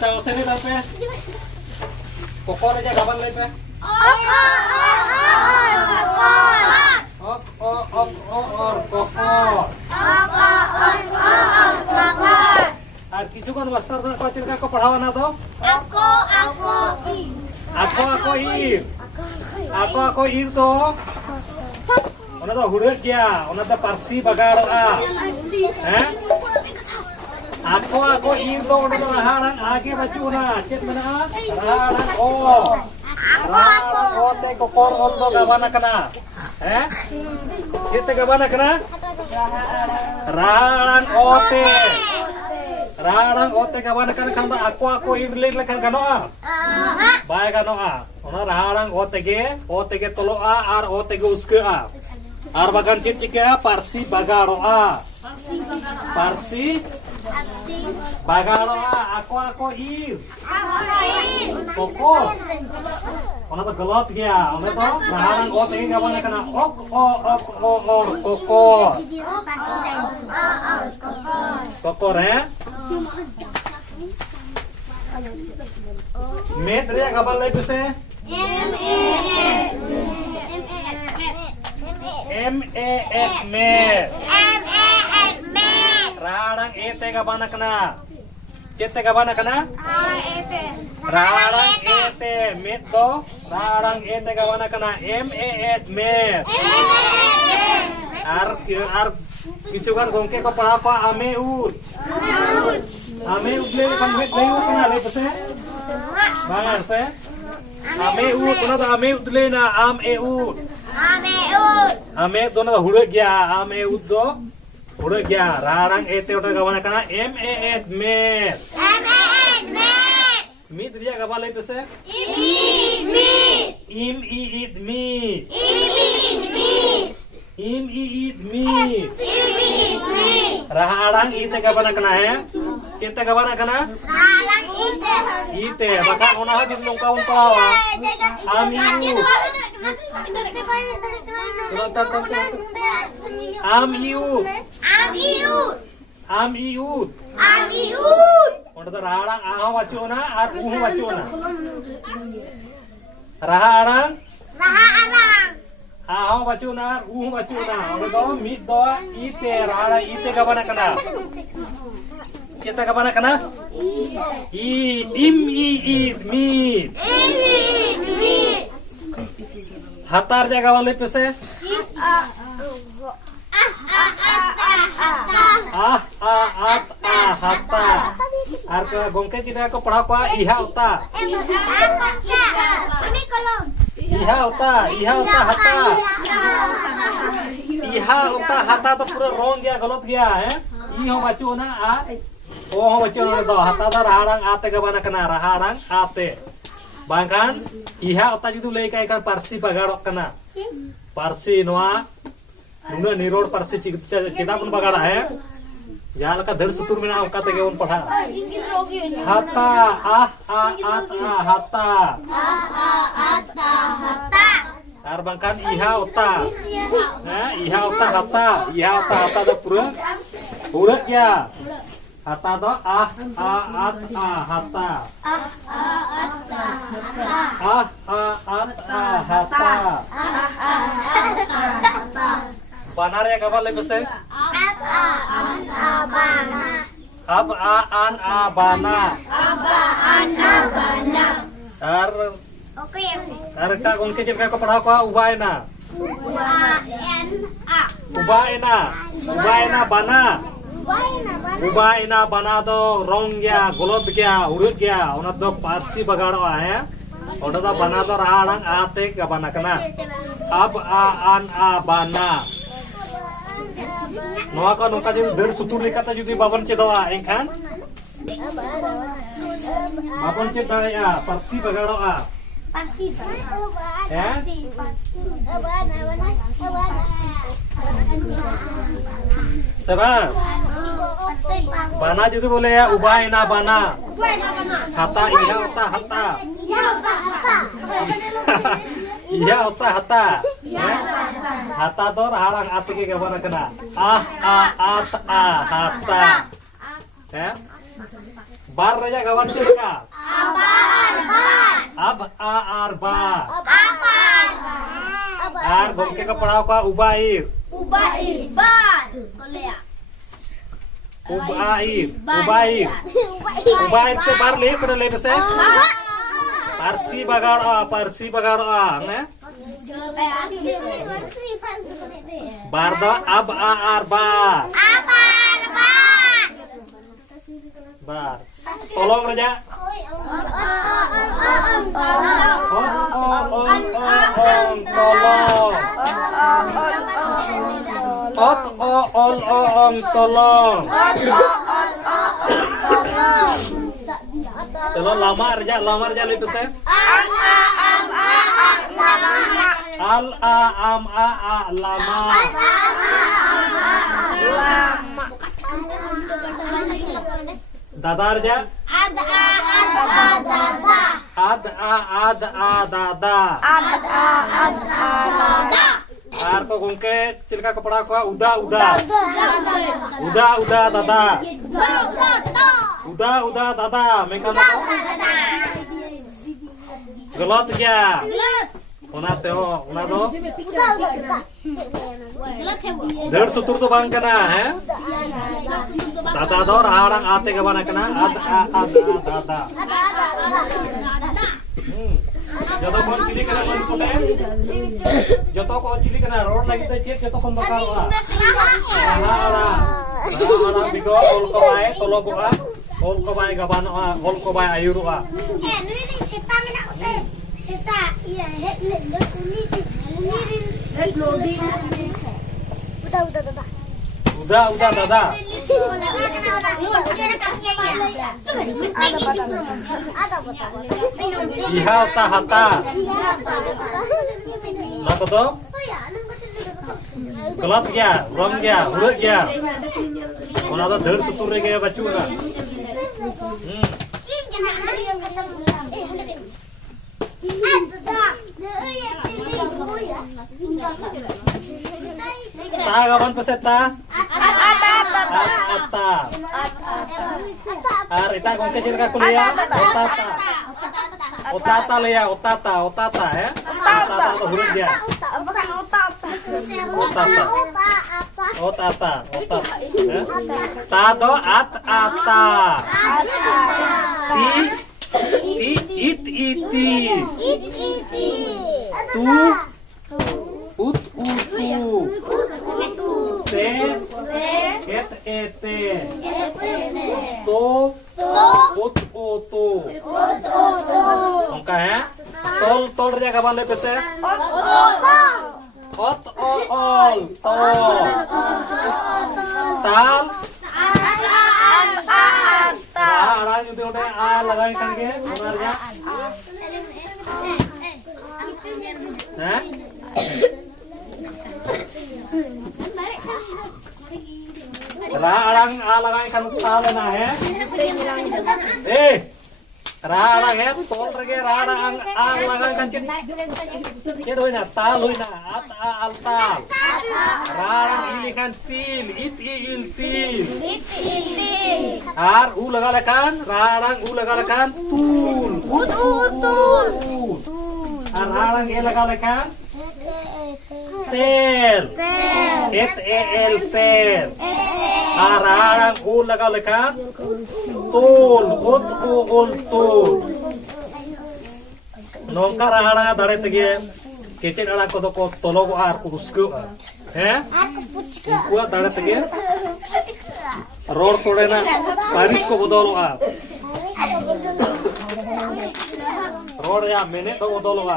Baca sini tapi. Kokor aja kapan lagi pe? Kokor. किसी को मास्टर ने कोचिंग का को पढ़ावाना तो ako ir to ona to hurut dia ona to parsi bagaroa ako ir to ona to raharan age bachuna chet mana raharan o te kokor on to gabana kana kita gabana kana raharan ote Rarang ote kawan kan kanta aku irlin lekan kanoa. Bae kanoa. Ona rarang ote ge toloa ar ote ge uskea. Ar bagan cicikea parsi bagaroa. Parsi bagaroa aku ir. Kokos. Ona to galot gya. Ona to rarang ote ge kawan kana kokor. Kokor Met ria kapan lagi bisa? M-E-F met. Rarang ete kapan kena? Cete kapan kena? Rarang ete met to. Rarang ete kapan kena? M-E-F met. Ar किछु kan gongke ko apa ame ut le kan met le ut na le pase bangar se ame ut na to ame ut le na ame dono hurut gya ame ut do hurut gya rarang ete ota gawana kana m a s met mit ria gawa le pase im i it mit Raharang ite kabana kena ya? Kita kabana kena? Raharang ite. Maka ona habis nungkaun pelawa. Amiut. Ona to raharang aho wacuna ar uhu wacuna. Raharang Aho bacuna, bacuna. Ono mit do ite rara ite kabana kana. Kita kabana kana? Mit. Hatar jaga wale pese? Hata. Arka gongke cina ko pढ़ा ko iha uta. Iha uta hata तो पूरा रोंग गया गलत गया है ई हो बच्चों ना आ ओ हो बच्चों ना तो hata दा राहारang आते गबाना कना राहारang आते bangkan iha uta judu lei kai kan parsi bagarok kana parsi noa nuna nirod parsi kita pun bagara है यहाँ लगा धर सुतुर में ना उनका तेगे उन पढ़ा hata hata Arbangkan iha uta hata do pura urat ya hata do hata banar ya kapan lebih besar bana Arka gongke cipka ko pढ़ा ko ubaina bana do rong gya golot gya urut gya ona do parsi bagaro है ona do bana do raharang ate ka bana kana bana noa ko nongka judi der sutur likata judi baban cedoa engkan baban cedoa ya parsi bagaro ya Sebab bana jadi boleh ya ubaina bana hata iha uta hata iya uta hata hata to raharang ate ke gabana kena hata ya bar rejak gawan cerita. Ab a ar ba. Ar gomke ka padhaw ka ubair. Ubair te bar le pada le bese. Parsi bagaड़ ne. Bar do ab a ar ba. Bar. Tolong raja. Tolong. Tolong. Chalo lama raja le pese. Al a am a lama. Dada raja. Ad a dada. Ar ko gongke cilka kepala ko udah dada. Udah dada mengkan gelot ya. Ona do dher sutur to bang kana he. Dada do rahang ate ke bana kana ad dada. Joto kon cili kana kon kote. Joto kon cili kana road lagi te cek joto kon bakal wa. Ara bigo ol ko bae tolo buka. Ol ko bae gaban ol ko bae ayuru a. Nui ni seta mina kote. Seta iya het le kuni het loading. Udah dada. Iha hata. Napa to? Kelat gya, rom gya, urut gya. Ona to dhar sutur re gaya bachu na. Ta gaban peseta. Ata. Ar ita gongke cilka kuliah. Otata le ya, otata ya. Otata to huruf dia. Otata. Ta do ata. Iti. Tu utu. Te ete. To utu. Angka ya. Tol ria kapan le pese? Ol. Tal. Arang itu udah a लगाई करके benar ya. Arang a लगाई kan tal na है. Rarang है तोल रगे rarang a लगाई kan cin. Ke doina tal hoina at al tal. Rarang ini kan til il til. Ar u लगा लेkan rarang u लगा लेkan tul. Ar rarang e लगा लेkan tel. El tel. Ar rarang u लगा लेkan tul. Tul. Nongka rarang dare tege kecil anak ko ko tolong ar ko usku. Kuat dare tege roar pore na baris ko bodolo a. Roar ya mene to bodolo a,